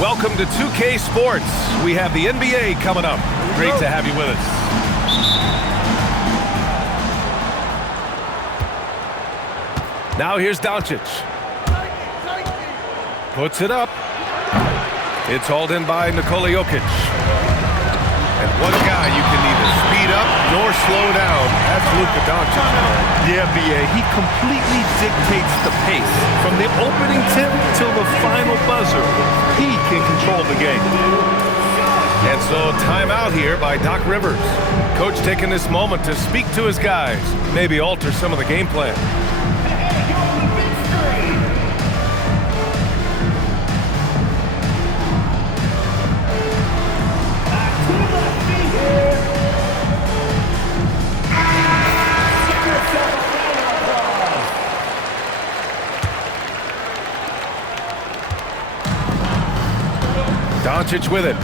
Welcome to 2K Sports. We have the NBA coming up. Great to have you with us. Now here's Doncic. Puts it up. It's hauled in by Nikola Jokic. And one guy you can neither speed up nor slow down. That's Luka Doncic. Yeah, B.A. He completely dictates the pace. From the opening tip till the final buzzer, he can control the game. And so timeout here by Doc Rivers. Coach taking this moment to speak to his guys. Maybe alter some of the game plan. Doncic with it.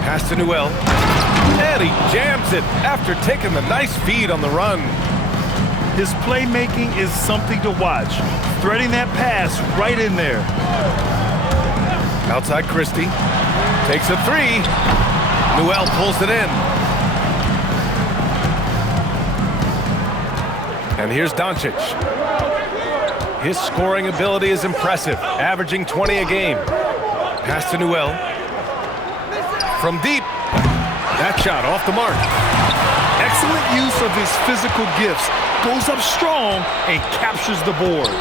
Pass to Newell. And he jams it after taking the nice feed on the run. His playmaking is something to watch. Threading that pass right in there. Outside Christie. Takes a three. Newell pulls it in. And here's Doncic. His scoring ability is impressive, averaging 20 a game. Pass to Newell. From deep. That shot off the mark. Excellent use of his physical gifts. Goes up strong and captures the board.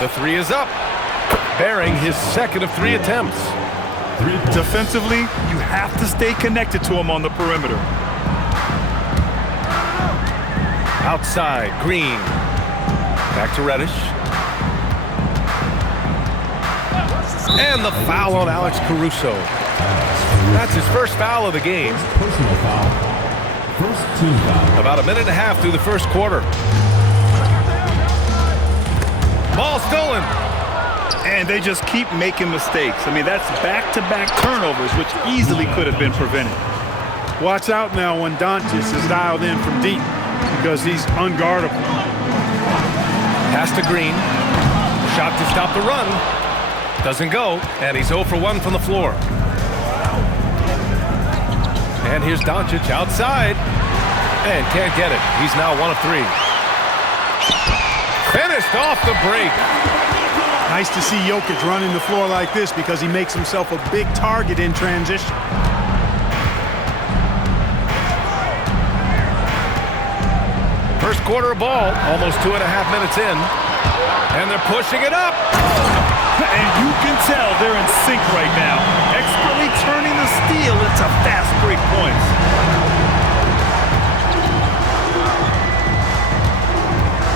The three is up. Bearing his second of 3 attempts. Defensively, you have to stay connected to him on the perimeter. Outside, Green. Back to Reddish. And the foul on Alex Caruso. That's his first foul of the game. Personal foul. First team foul. About a minute and a half through the first quarter. Ball stolen. And they just keep making mistakes. I mean, that's back-to-back turnovers, which easily could have been prevented. Watch out now when Doncic is dialed in from deep because he's unguardable. Pass to Green. Shot to stop the run. Doesn't go, and he's 0 for 1 from the floor. And here's Doncic outside. And can't get it. He's now 1 of 3. Finished off the break. Nice to see Jokic running the floor like this because he makes himself a big target in transition. First quarter of ball, almost 2.5 minutes in. And they're pushing it up. And you can tell they're in sync right now. Expertly turning the steal into fast break points.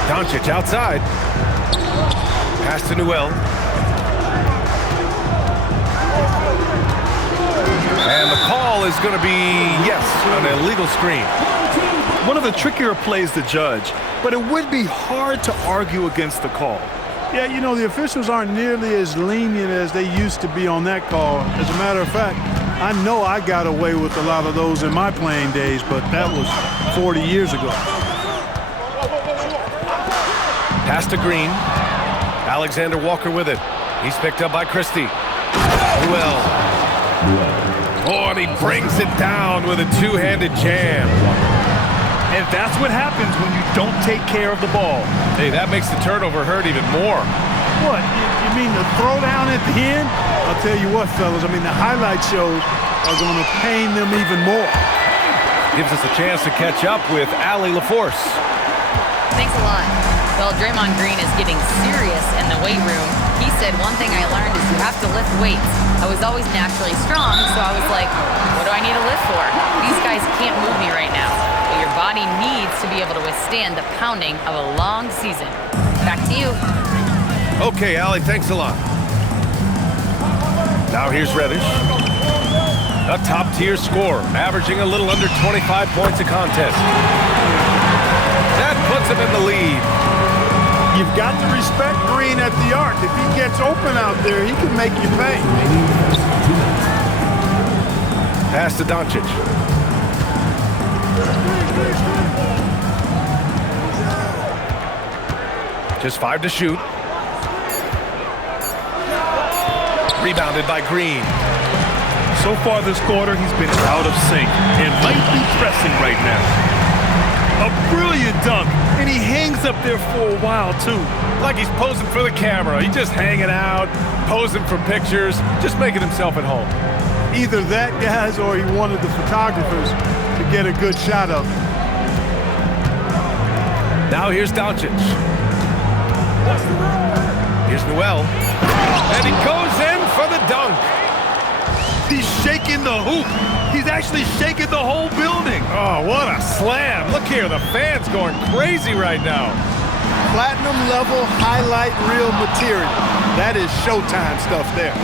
Doncic outside. Pass to Newell. And the call is going to be, yes, an illegal screen. One of the trickier plays to judge, but it would be hard to argue against the call. Yeah, you know, the officials aren't nearly as lenient as they used to be on that call. As a matter of fact, I know I got away with a lot of those in my playing days, but that was 40 years ago. Pass to Green. Alexander Walker with it. He's picked up by Christie. Newell. Oh, and he brings it down with a two-handed jam. And that's what happens when you don't take care of the ball. Hey, that makes the turnover hurt even more. What, you mean the throwdown at the end? I'll tell you what, fellas, I mean the highlight shows are going to pain them even more. Gives us a chance to catch up with Allie LaForce. Thanks a lot. Well, Draymond Green is getting serious in the weight room. He said, one thing I learned is you have to lift weights. I was always naturally strong, so I was like, what do I need to lift for? These guys can't move me right now. But your body needs to be able to withstand the pounding of a long season. Back to you. Okay, Allie, thanks a lot. Now here's Reddish. A top-tier scorer, averaging a little under 25 points a contest. That puts him in the lead. You've got to respect Green at the arc. If he gets open out there, he can make you pay. Pass to Doncic. Just 5 to shoot. Rebounded by Green. So far this quarter, he's been out of sync and might be pressing right now. A brilliant dunk, and he hangs up there for a while, too. Like he's posing for the camera. He's just hanging out, posing for pictures, just making himself at home. Either that, guys, or he wanted the photographers to get a good shot of him. Now here's Doncic. Here's Newell. And he goes in for the dunk. He's shaking the hoop. He's actually shaking the whole building. Oh, what a slam. Look here, the fans going crazy right now. Platinum level highlight reel material. That is Showtime stuff there.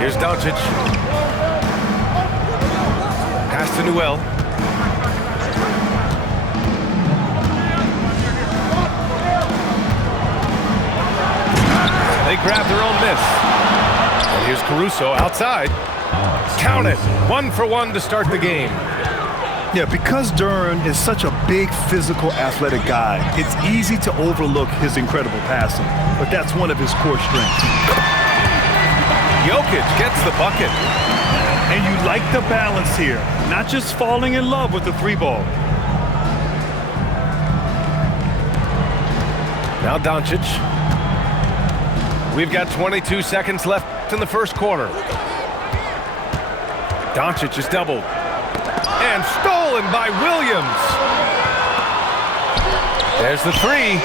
Here's Doncic. Pass to Newell. They grab their own miss. And here's Caruso outside. Count it. 1 for 1 to start the game. Yeah, because Duren is such a big, physical, athletic guy, it's easy to overlook his incredible passing. But that's one of his core strengths. Jokic gets the bucket. And you like the balance here. Not just falling in love with the 3-ball. Now Doncic. We've got 22 seconds left in the first quarter. Doncic is doubled. And stolen by Williams. There's the 3.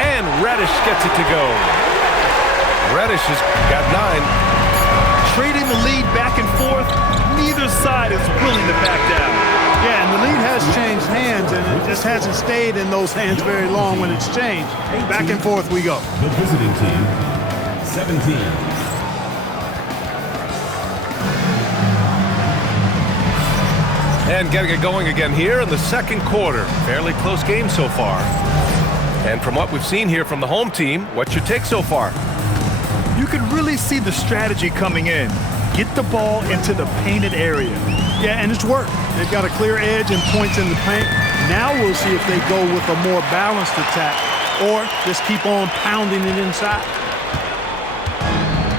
And Reddish gets it to go. Reddish has got 9. Trading the lead back and forth, neither side is willing to back down. Yeah, and the lead has changed hands, and it just hasn't stayed in those hands very long when it's changed. Back and forth we go. The visiting team, 17. And getting it going again here in the second quarter. Fairly close game so far. And from what we've seen here from the home team, what's your take so far? You can really see the strategy coming in. Get the ball into the painted area. Yeah, and it's worked. They've got a clear edge and points in the paint. Now we'll see if they go with a more balanced attack or just keep on pounding it inside.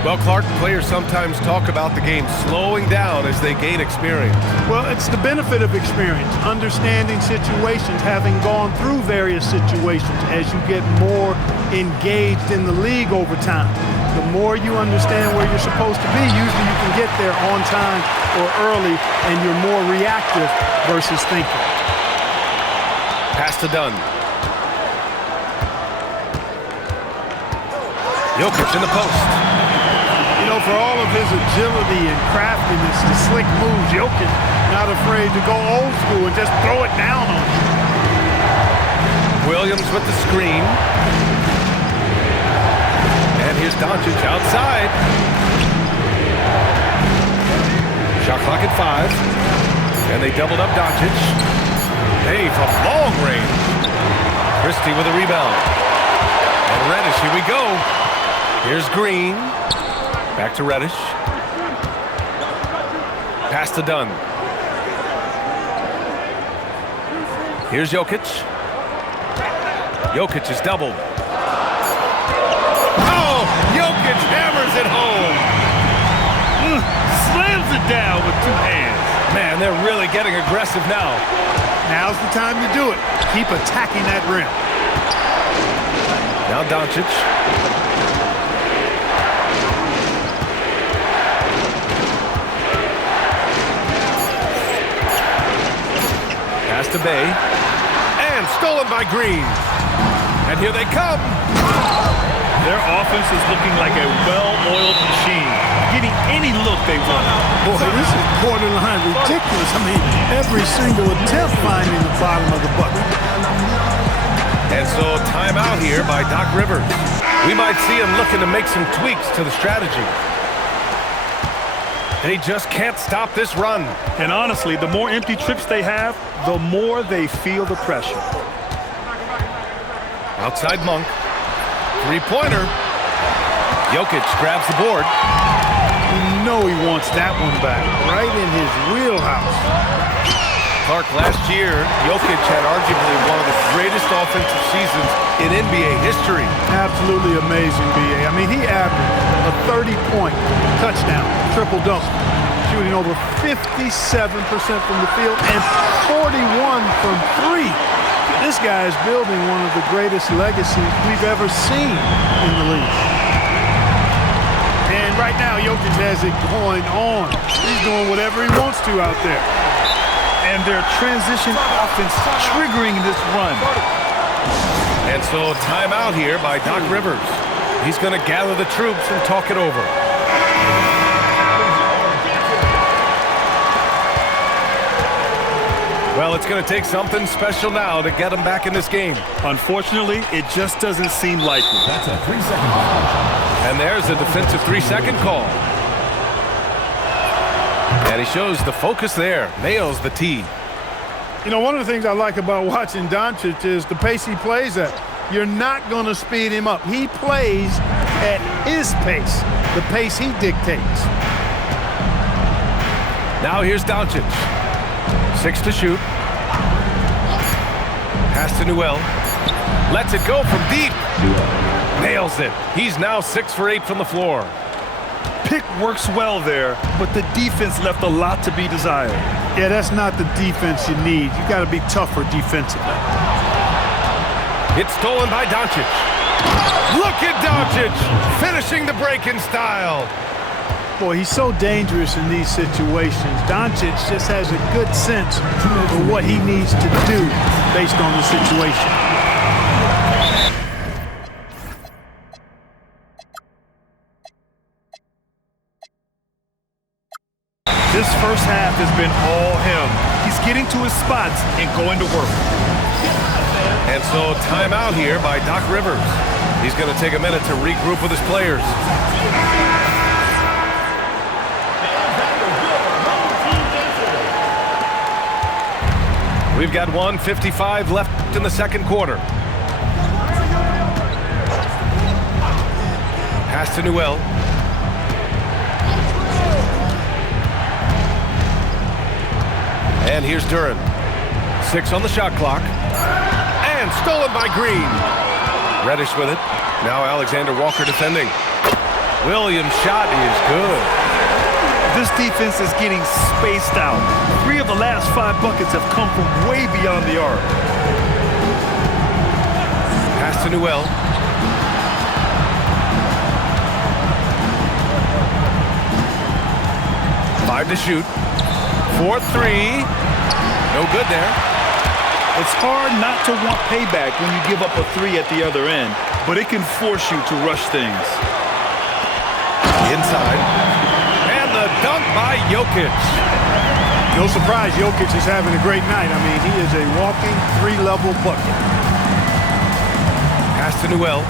Well, Clark, players sometimes talk about the game slowing down as they gain experience. Well, it's the benefit of experience, understanding situations, having gone through various situations as you get more engaged in the league over time. The more you understand where you're supposed to be, usually you can get there on time or early, and you're more reactive versus thinking. Pass to Dunn. Jokic in the post. You know, for all of his agility and craftiness, the slick moves, Jokic not afraid to go old school and just throw it down on you. Williams with the screen. And here's Doncic outside. Shot clock at 5. And they doubled up Doncic. Hey, from long range. Christie with a rebound. And Reddish, here we go. Here's Green. Back to Reddish. Pass to Dunn. Here's Jokic. Jokic is doubled. Oh, Jokic hammers it home. Slams it down with 2 hands. Man, they're really getting aggressive now. Now's the time to do it. Keep attacking that rim. Now Doncic. Pass to Bay. And stolen by Green. And here they come. Their offense is looking like a well-oiled machine, getting any look they want. Boy, this is borderline ridiculous. I mean, every single attempt finding the bottom of the bucket. And so timeout here by Doc Rivers. We might see him looking to make some tweaks to the strategy. They just can't stop this run. And honestly, the more empty trips they have, the more they feel the pressure. Outside Monk. Three-pointer. Jokic grabs the board. You know he wants that one back, right in his wheelhouse. Clark, last year, Jokic had arguably one of the greatest offensive seasons in NBA history. Absolutely amazing, B.A. I mean, he averaged a 30-point touchdown, triple-double, shooting over 57% from the field and 41 from three. This guy is building one of the greatest legacies we've ever seen in the league. And right now, Jokic has it going on. He's doing whatever he wants to out there. And their transition offense triggering this run. And so timeout here by Doc Rivers. He's going to gather the troops and talk it over. Well, it's going to take something special now to get him back in this game. Unfortunately, it just doesn't seem likely. That's a 3-second call. And there's a defensive 3-second call. And he shows the focus there. Nails the tee. You know, one of the things I like about watching Doncic is the pace he plays at. You're not going to speed him up. He plays at his pace, the pace he dictates. Now here's Doncic. 6 to shoot. Pass to Newell. Lets it go from deep. Nails it. He's now 6 for 8 from the floor. Pick works well there, but the defense left a lot to be desired. Yeah, that's not the defense you need. You got to be tougher defensively. It's stolen by Doncic. Look at Doncic finishing the break in style. Boy, he's so dangerous in these situations. Doncic just has a good sense of what he needs to do based on the situation. This first half has been all him. He's getting to his spots and going to work. And so timeout here by Doc Rivers. He's going to take a minute to regroup with his players. We've got 1:55 left in the second quarter. Pass to Newell. And here's Duren. 6 on the shot clock. And stolen by Green. Reddish with it. Now Alexander Walker defending. Williams' shot is good. This defense is getting spaced out. 3 of the last 5 buckets have come from way beyond the arc. Pass to Newell. Five to shoot. 4-3. No good there. It's hard not to want payback when you give up a 3 at the other end, but it can force you to rush things. Inside. And the dunk by Jokic. No surprise, Jokic is having a great night. I mean, he is a walking 3-level bucket. Pass to Newell.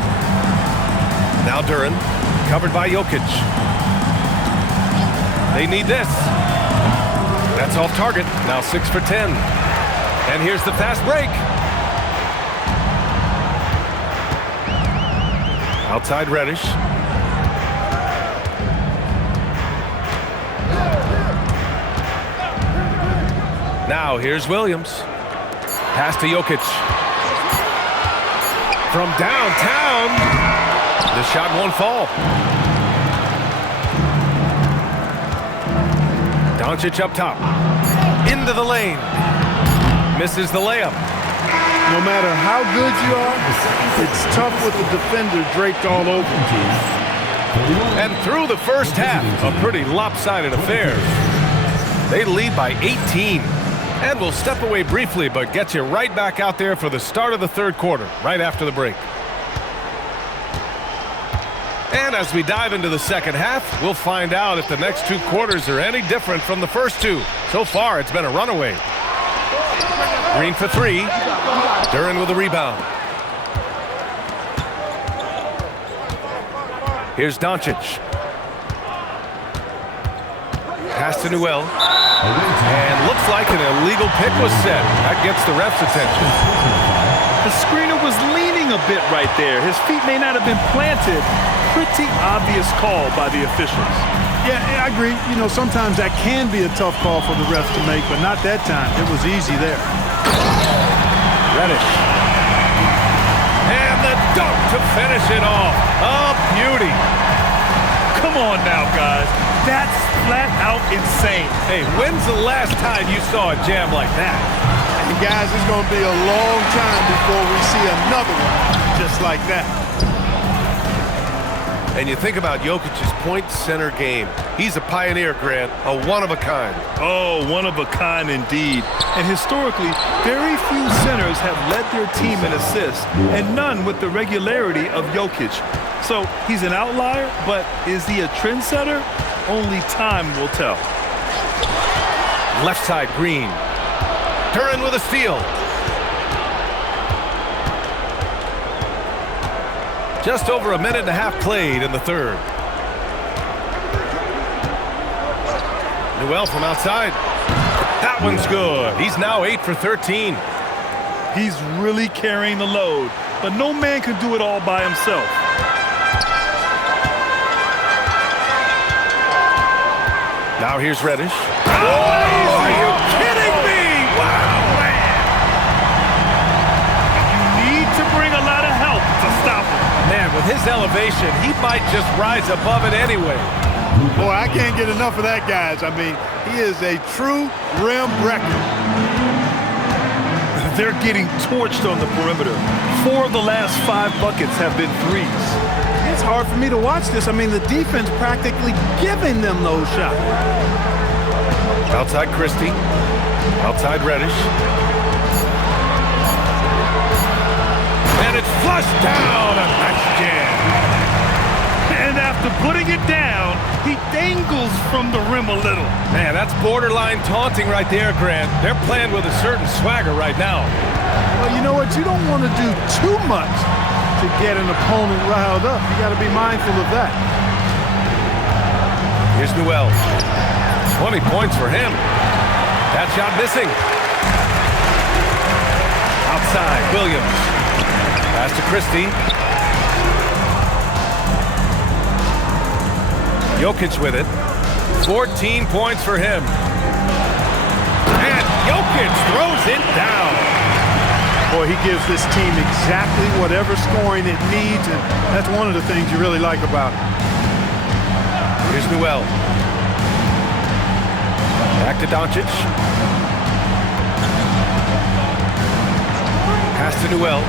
Now Duren. Covered by Jokic. They need this. That's off target. Now 6 for 10. And here's the fast break. Outside Reddish. Now here's Williams. Pass to Jokic. From downtown. The shot won't fall. Doncic up top. Into the lane. Misses the layup. No matter how good you are, it's tough with the defender draped all over. And through the first half, a pretty lopsided affair. They lead by 18. And we'll step away briefly, but get you right back out there for the start of the third quarter, right after the break. And as we dive into the second half, we'll find out if the next 2 quarters are any different from the first 2. So far, it's been a runaway. Green for 3. Duren with a rebound. Here's Doncic. Pass to Newell. And looks like an illegal pick was set. That gets the ref's attention. The screener was leaning a bit right there. His feet may not have been planted. Pretty obvious call by the officials. Yeah, I agree. You know, sometimes that can be a tough call for the refs to make, but not that time. It was easy there. Reddish. to finish it off. A beauty. Come on now, guys. That's flat out insane. Hey, when's the last time you saw a jam like that? And guys, it's going to be a long time before we see another one just like that. And you think about Jokic's point center game. He's a pioneer, Grant, a one-of-a-kind. Oh, one of a kind indeed. And historically, very few centers have led their team in assists, and none with the regularity of Jokic. So he's an outlier, but is he a trendsetter? Only time will tell. Left side, Green. Duren with a steal. Just over a minute and a half played in the third. Newell from outside. That one's good. He's now 8 for 13. He's really carrying the load, but no man can do it all by himself. Now here's Reddish. Oh, are you kidding me? Wow, man. You need to bring a lot of help to stop him. Man, with his elevation, he might just rise above it anyway. Boy, I can't get enough of that, guys. I mean, he is a true rim wrecker. They're getting torched on the perimeter. 4 of the last 5 buckets have been threes. It's hard for me to watch this. I mean, the defense practically giving them those shots. Outside Christie. Outside Reddish. And it's flushed down. A nice jam. And after putting it down, he dangles from the rim a little. Man, that's borderline taunting right there, Grant. They're playing with a certain swagger right now. Well, you know what? You don't want to do too much to get an opponent riled up. You got to be mindful of that. Here's Newell. 20 points for him. That shot missing. Outside, Williams. Pass to Christie. Jokic with it. 14 points for him. And Jokic throws it down. Boy, he gives this team exactly whatever scoring it needs, and that's one of the things you really like about it. Here's Newell. Back to Doncic. Pass to Newell.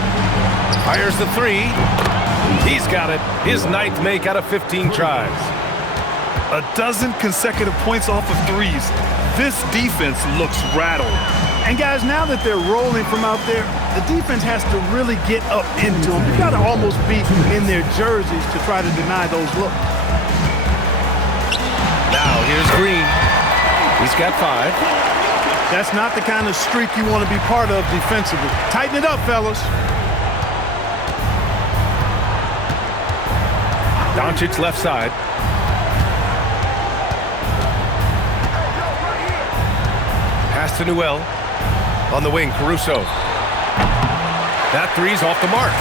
Fires the three. He's got it. His 9th make out of 15 tries. 12 consecutive points off of threes. This defense looks rattled. And guys, now that they're rolling from out there, the defense has to really get up into them. You got to almost be in their jerseys to try to deny those looks. Now here's Green. He's got 5. That's not the kind of streak you want to be part of defensively. Tighten it up, fellas. Doncic left side. Pass to Newell. On the wing, Caruso. That three's off the mark.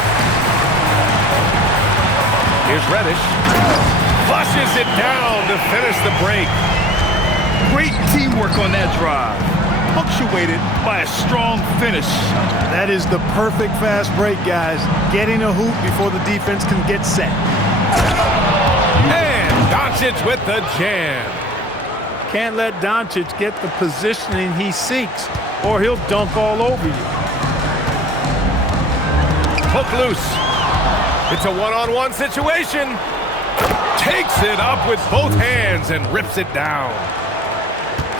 Here's Reddish. Flushes it down to finish the break. Great teamwork on that drive, punctuated by a strong finish. That is the perfect fast break, guys. Getting a hoop before the defense can get set. And Doncic with the jam. Can't let Doncic get the positioning he seeks, or he'll dunk all over you. Hook loose. It's a one-on-one situation. Takes it up with both hands and rips it down.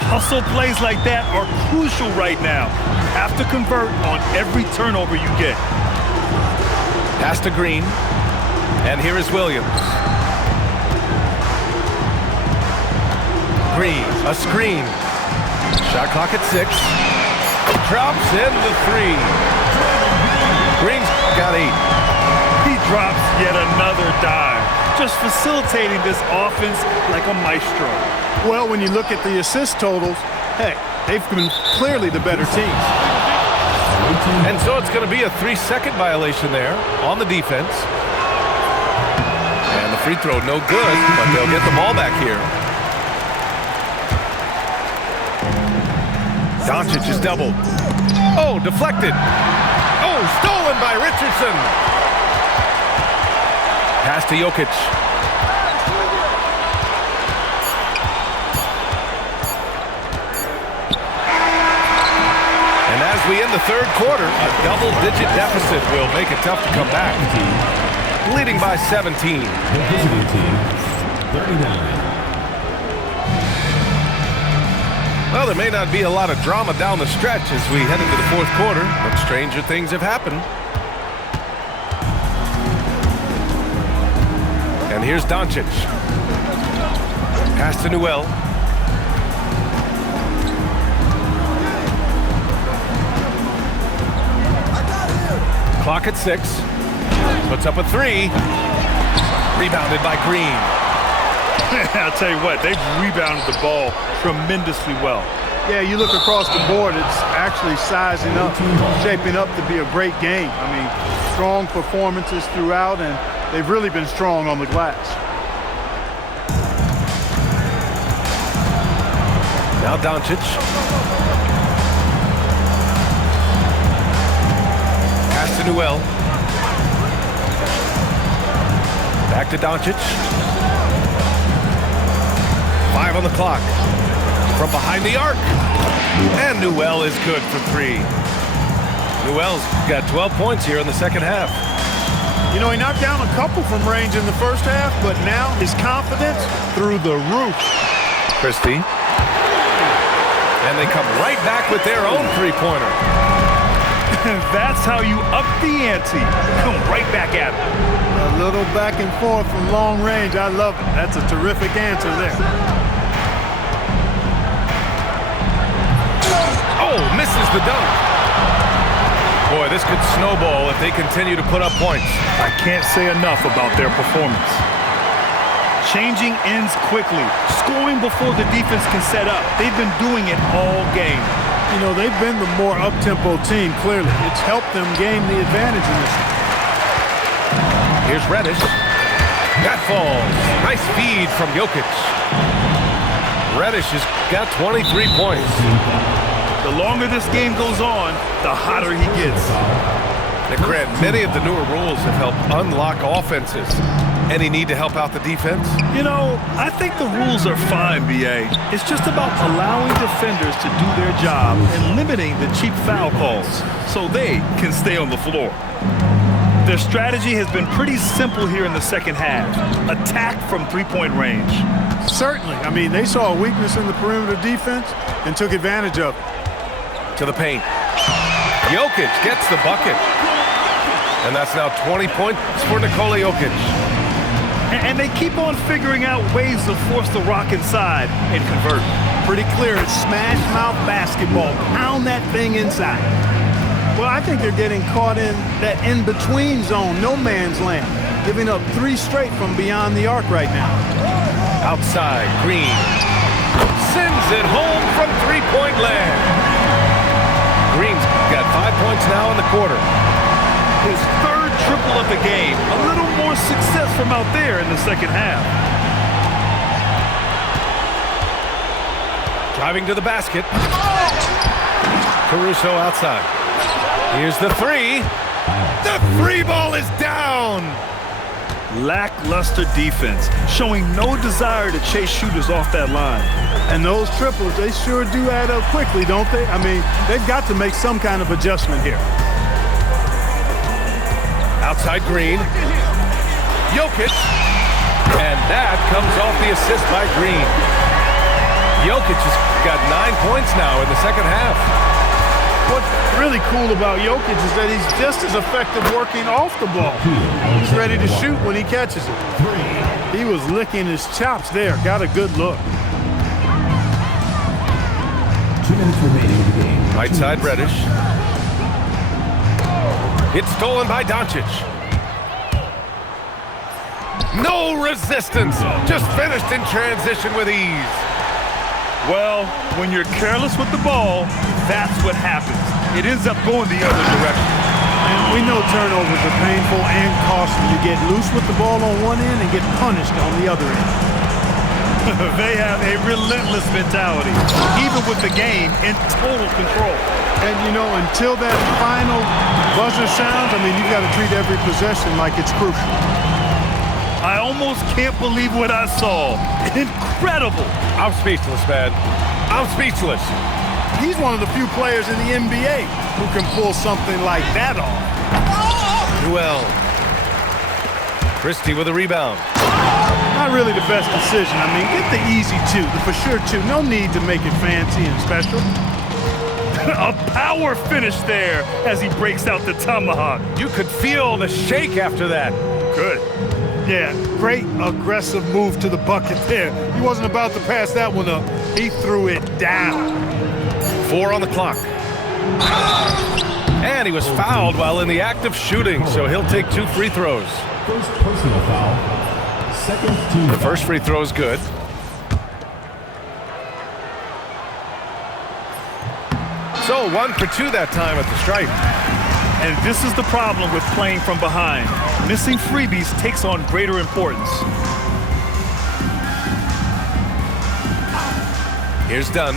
Hustle plays like that are crucial right now. You have to convert on every turnover you get. Pass to Green. And here is Williams. Green, a screen. Shot clock at 6. Drops in the 3. Green's got 8. He drops yet another dive, just facilitating this offense like a maestro. Well, when you look at the assist totals, hey, they've been clearly the better team. And so it's going to be a 3-second violation there on the defense. And the free throw no good, but they'll get the ball back here. Doncic is doubled. Oh, deflected. Oh, stolen by Richardson. Pass to Jokic. And as we end the third quarter, a double-digit deficit will make it tough to come back. Leading by 17. The visiting team, 39. Well, there may not be a lot of drama down the stretch as we head into the fourth quarter, but stranger things have happened. And here's Doncic. Pass to Newell. Clock at 6. Puts up a 3. Rebounded by Green. I'll tell you what, they've rebounded the ball tremendously well. Yeah, you look across the board, it's actually sizing up, shaping up to be a great game. I mean, strong performances throughout, and they've really been strong on the glass. Now Doncic. Pass to Newell. Back to Doncic. 5 on the clock. From behind the arc. And Newell is good for 3. Newell's got 12 points here in the second half. You know, he knocked down a couple from range in the first half, but now his confidence through the roof. Christie. And they come right back with their own three-pointer. That's how you up the ante. Come right back at it. A little back and forth from long range. I love it. That's a terrific answer there. Oh, misses the dunk. Boy, this could snowball if they continue to put up points. I can't say enough about their performance. Changing ends quickly, scoring before the defense can set up. They've been doing it all game. You know, they've been the more up-tempo team, clearly. It's helped them gain the advantage in this one. Here's Reddish. That falls. Nice feed from Jokic. Reddish has got 23 points. The longer this game goes on, the hotter he gets. Now, Grant, many of the newer rules have helped unlock offenses. Any need to help out the defense? You know, I think the rules are fine, B.A. It's just about allowing defenders to do their job and limiting the cheap foul calls so they can stay on the floor. Their strategy has been pretty simple here in the second half. Attack from three-point range. Certainly. I mean, they saw a weakness in the perimeter defense and took advantage of it. To the paint. Jokic gets the bucket. And that's now 20 points for Nikola Jokic. And they keep on figuring out ways to force the rock inside and convert. Pretty clear. It's smash mouth basketball. Pound that thing inside. Well, I think they're getting caught in that in-between zone, no man's land, giving up 3 straight from beyond the arc right now. Outside, Green sends it home from three-point land. Green's got 5 points now in the quarter. His third triple of the game. A little more success from out there in the second half. Driving to the basket. Caruso outside. Here's the 3. The 3 ball is down. Lackluster defense, showing no desire to chase shooters off that line. And those triples, they sure do add up quickly, don't they? I mean, they've got to make some kind of adjustment here. Outside Green. Jokic. And that comes off the assist by Green. Jokic has got 9 points now in the second half. What's really cool about Jokic is that he's just as effective working off the ball. He's ready to shoot when he catches it. He was licking his chops there. Got a good look. 2 minutes remaining in the game. Right side Reddish. It's stolen by Doncic. No resistance. Just finished in transition with ease. Well, when you're careless with the ball, that's what happens. It ends up going the other direction. And we know turnovers are painful and costly. You get loose with the ball on one end and get punished on the other end. They have a relentless mentality, even with the game in total control. And, you know, until that final buzzer sounds, I mean, you've got to treat every possession like it's crucial. I almost can't believe what I saw. Incredible. I'm speechless, man. I'm speechless. He's one of the few players in the NBA who can pull something like that off. Newell. Christie with a rebound. Not really the best decision. I mean, get the easy two, the for sure two. No need to make it fancy and special. A power finish there as he breaks out the tomahawk. You could feel the shake after that. Good. Yeah, great aggressive move to the bucket there. He wasn't about to pass that one up. He threw it down. 4 on the clock. And he was fouled while in the act of shooting, so he'll take 2 free throws. First personal foul. Second team The first free throw is good. So 1 for 2 that time at the stripe. And this is the problem with playing from behind. Missing freebies takes on greater importance. Here's Dunn.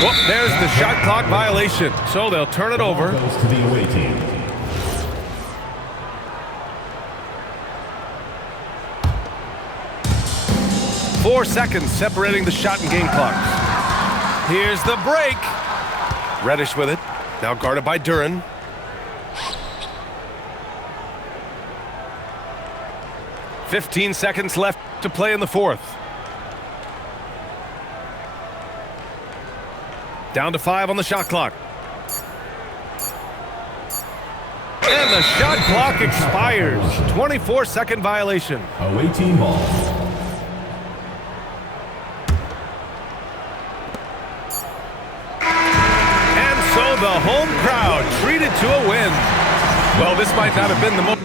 Well, there's the shot clock violation, so they'll turn it over. goes to the away team. Four seconds separating the shot and game clocks. Here's the break. Reddish with it. Now guarded by Duren. "15 seconds left to play in the fourth. Down to 5 on the shot clock. And the shot clock expires. 24-second violation. Away team ball. And so the home crowd treated to a win. Well, this might not have been the most